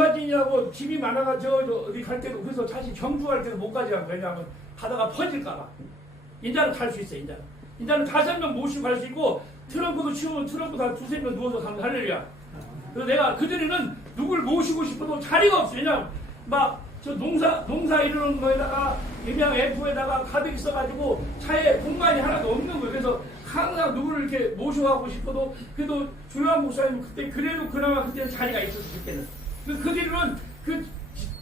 가지냐고 집이 많아가 저, 저 어디 갈 때도 그래서 사실 경주 갈 때도 못 가지 않고 왜냐하면 가다가 퍼질까봐. 인자는 갈 수 있어 인자는. 인자는 다섯 명 모시고 갈 수 있고 트렁크도 치우면 트렁크 다 두세 명 누워서 가면 할렐루야. 그래서 내가 그전에는 누굴 모시고 싶어도 자리가 없어 왜냐면 막저 농사 농사 이루는 거에다가 그냥 F에다가 가득 있어가지고 차에 공간이 하나도 없는 거예요. 그래서 항상 누구를 이렇게 모셔가고 싶어도 그래도 조용한 목사님 그때 그래도 그나마 그때는 자리가 있었어 그때는 그, 그 뒤로는 그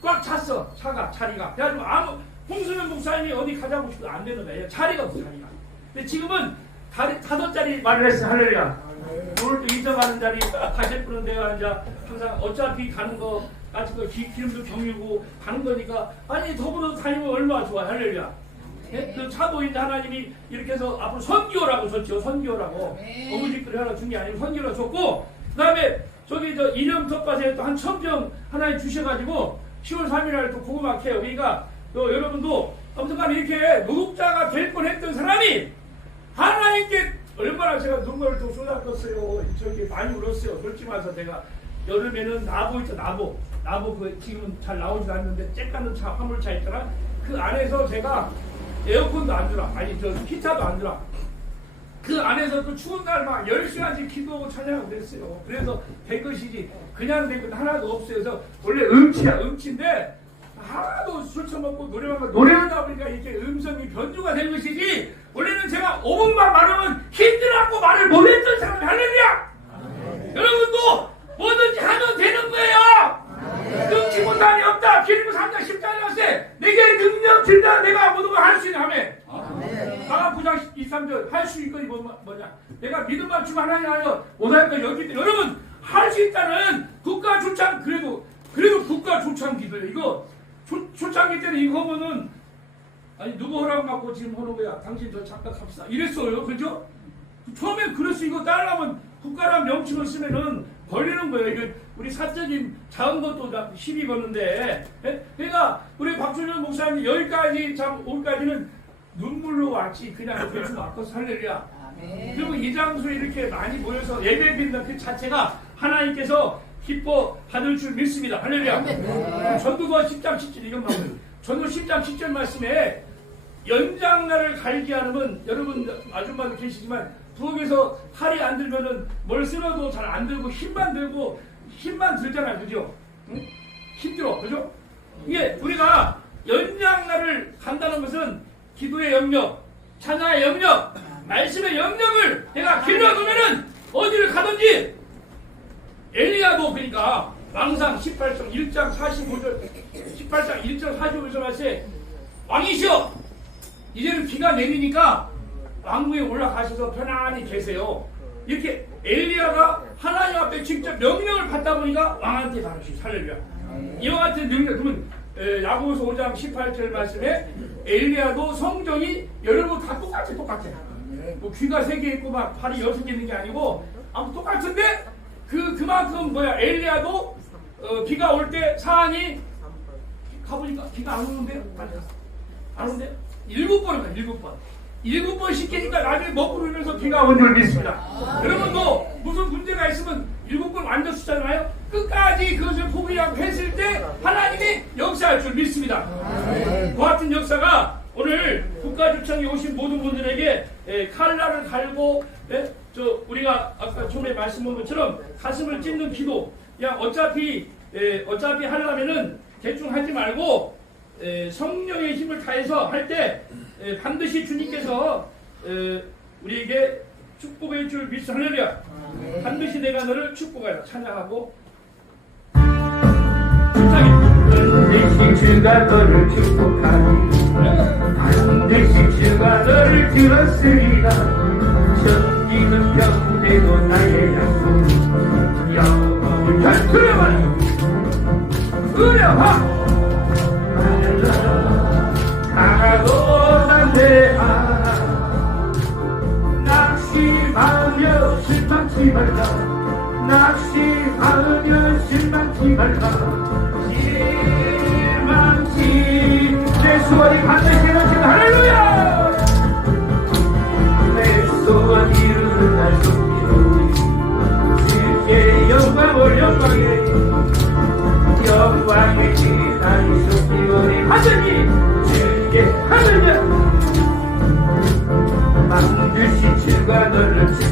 꽉 찼어. 차가 자리가. 그래가지고 아무 홍수면 목사님이 어디 가자고 싶어도 안 되는 거예요. 자리가 없어 자리가. 근데 지금은 다리, 다섯 자리 말을 했어. 할렐루야. 오늘 또 인정하는 자리 가실 분은 내가 이제 항상 어차피 가는 거 아직 그 기- 기름도 경유고 가는 거니까. 아니 더불어 다니면 얼마나 좋아. 할렐루야. 예? 그 사도인 하나님이 이렇게 해서 앞으로 선교라고 줬죠. 선교라고. 아멘. 어머니들 하나 준 게 아니고 선교라 줬고 그 다음에 저기 저 이령 텃밭에 또 한 천평 하나님 주셔가지고 10월 3일 날 또 고구마 캐요 그러니까 또 여러분도 아무튼간 이렇게 노숙자가 될 뻔했던 사람이 하나님께 얼마나 제가 눈물을 또 쏟았겠어요. 저기 많이 울었어요. 솔직히 말해서 내가 여름에는 나보 있죠 나보 나보 그 지금은 잘 나오지도 않는데 쬐까는 차 화물차 있잖아 그 안에서 제가 에어컨도 안 들어 아니 저 히터도 안 들어 그 안에서 또 추운 날 막 10시간씩 기도하고 찬양하고 그랬어요. 그래서 된 것이지 그냥 된 건 하나도 없어요. 그래서 원래 음치야 음치인데 하나도 술 처먹고 노래만 하고 노래만 하다 보니까 이렇게 음성이 변주가 된 것이지 원래는 제가 5분만 말하면 힘들어하고 말을 못했던 사람이 할렐루야! 여러분도 뭐든지 하면 되는 거예요! 능치 못함이 없다! 기리고 3장 10장에 왔을 내게 능력 준다 내가 모든 걸 할 수 있는 하면 가가 9장 2, 3절 할 수 있거니 뭐, 뭐냐? 내가 믿음만 주고 하나님 하여 거 여기 여러분 할 수 있다는 국가 초창 그래도 그래도 국가 초창기도요 이거 초, 초창기 때는 이거 하면은 아니 누구 허락 받고 지금 하는 거야? 당신 저 잠깐 갑시다. 이랬어요. 그죠? 처음에 그랬어 이거 따르려면 국가란 명칭을 쓰면은 걸리는 거예요. 이거 우리 사적인 작은 것도 다 시비 거는데. 예? 그러니까 우리 박준현 목사님 여기까지 참 오기까지는 눈물로 왔지. 그냥 대충 살렐루야 아멘. 그리고 이 장소에 이렇게 많이 모여서 예배 드린다는 그 자체가 하나님께서 기뻐 받을 줄 믿습니다. 할렐루야. 전도가 10장 10절 이건 뭐 전도 10장 10절 말씀에 연장날을 갈게 하는 여러분 아줌마도 계시지만 부엌에서 칼이 안 들면은 뭘 쓸어도 잘 안 들고 힘만 들고 힘만 들잖아요. 그죠? 응? 힘들어. 그죠? 이게 우리가 연장날을 간다는 것은 기도의 영역, 찬양의 영역, 말씀의 영역을 내가 길러두면은 어디를 가든지 엘리야도 그러니까 왕상 18장 1장 45절 18장 1절 45절 말씀 왕이시여 이제는 비가 내리니까 왕궁에 올라가셔서 편안히 계세요. 이렇게 엘리야가 하나님 앞에 직접 명령을 받다 보니까 왕한테 다르시 살려줘야. 이와 같은 능력 그러면 에, 야고보서 5장 18절 말씀에 엘리야도 성정이 여러분 다 똑같이 똑같아. 뭐 귀가 세 개 있고 막 팔이 여섯 개 있는 게 아니고 아무 똑같은데 그 그만큼 뭐야 엘리야도 어, 비가 올 때 사안이 가보니까 비가 안 오는데요. 안 오는데 일곱 번을 가 일곱 번. 일곱 번 시키니까 나중에 먹고 울면서 비가 온줄 믿습니다. 여러분도 무슨 문제가 있으면 일곱 번 완전 쓰잖아요. 끝까지 그것을 포기하고 했을 때 하나님이 역사할 줄 믿습니다. 그 같은 역사가 오늘 국가주청에 오신 모든 분들에게 에, 칼날을 갈고 에, 저 우리가 아까 처음에 말씀한 것처럼 가슴을 찢는 기도. 야 어차피 에, 어차피 하려면은 대충 하지 말고 에, 성령의 힘을 다해서 할때 반드시 주님께서 에, 우리에게 축복해 줄 믿음 할렐루야. 반드시 내가 너를 축복하라 찬양하고. 불쌍해. 반드시 주가 너를 축복하니 반드시 너를 들었으리라 천지는 병대도 나의 약속 영원히 자, 그래만 의뢰하 강하고 담대하라 낙심하며 실망치 말라. 낙심하며 실망치 말라. 실망치. 내 소원이 반드시 이루어진 할렐루야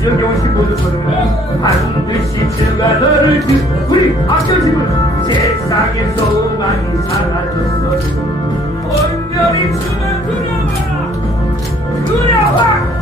주여 오신 모든 분을 반드시 주가 너를 주 우리 세상의 소망이 사라졌어 온전히 주는 두려워라 두려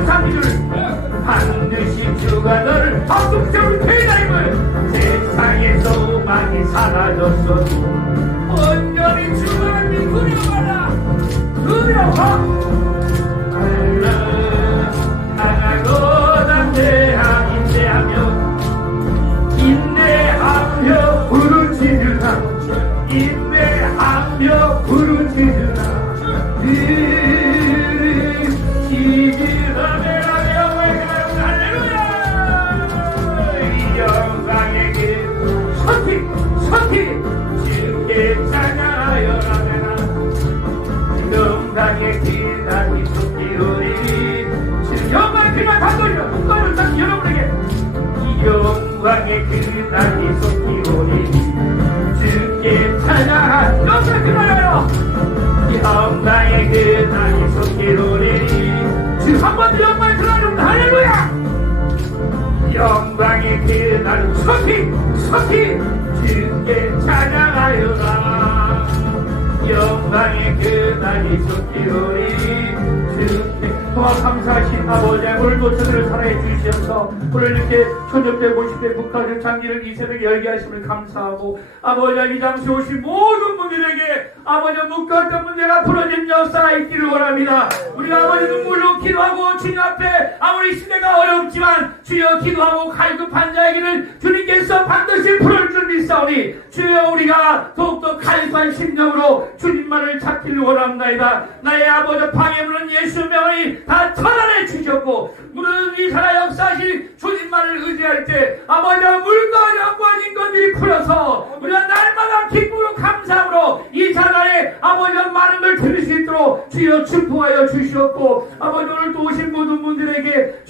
국가의 상기를 반드시 주가 너를 박수처럼 대가임을 세상의 소망이 사라졌어도 온전히 주가 니 두려워라 두려워 주 영광의 길만 단거리며 그거를 딱 여러분에게. 이 영광의 길 다시 속기오리 주께 찬양하 영광의 길 말하여 영광의 그 땅이 속기로리 주한 번더 영광의 그 날은 할렐루야. 영광의 그 날은 서기 서기 주께 찬양하여라 영광의 그 날이 속기로리 주께 도와 감사하신 아버지 오늘도 저들을 사랑해 주시옵소서. 오늘 이렇게 천년대 50대 북한의 장기를 이 새벽에 열게 하심을 감사하고 아버지 이 장소에 오신 모든 분들에게 아버지 묶었던 문제가 풀어진 역사가 있기를 원합니다. 우리 아버지 눈물로 기도하고 주님 앞에 아무리 시대가 어렵지만 주여 기도하고 갈급한 자에게는 주님께 서 반드시 풀을 줄 믿사오니 주여 우리가 더욱더 갈급한 심령으로 주님만을 찾기를 원합나이다. 나의 아버지 방해물은 예수 명이 다 천안해 주셨고 무릇 이 살아 역사하신 주님만을 의지할 때 아버지 물과 영과 인권들이 풀어서 우리가 날마다 기쁘고 감사함으로 이 자나에 아버지 많은 걸 들을 수 있도록 주여 축복하여 주시옵고 아버지 오늘 분들에게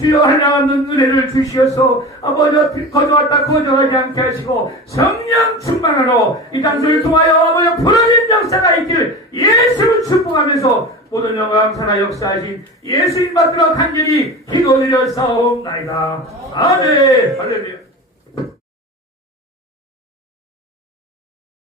주여 하나없는 은혜를 주시어서 아버지 거저왔다 거저하지 않게 하시고 성령 충만하로 이 장소를 통하여 아버지 풀어진 역사가 있기를 예수를 축복하면서 모든 영광 사나 역사하신 예수님 받들어 간절히 기도드려 싸움나이다. 아멘. 할렐루야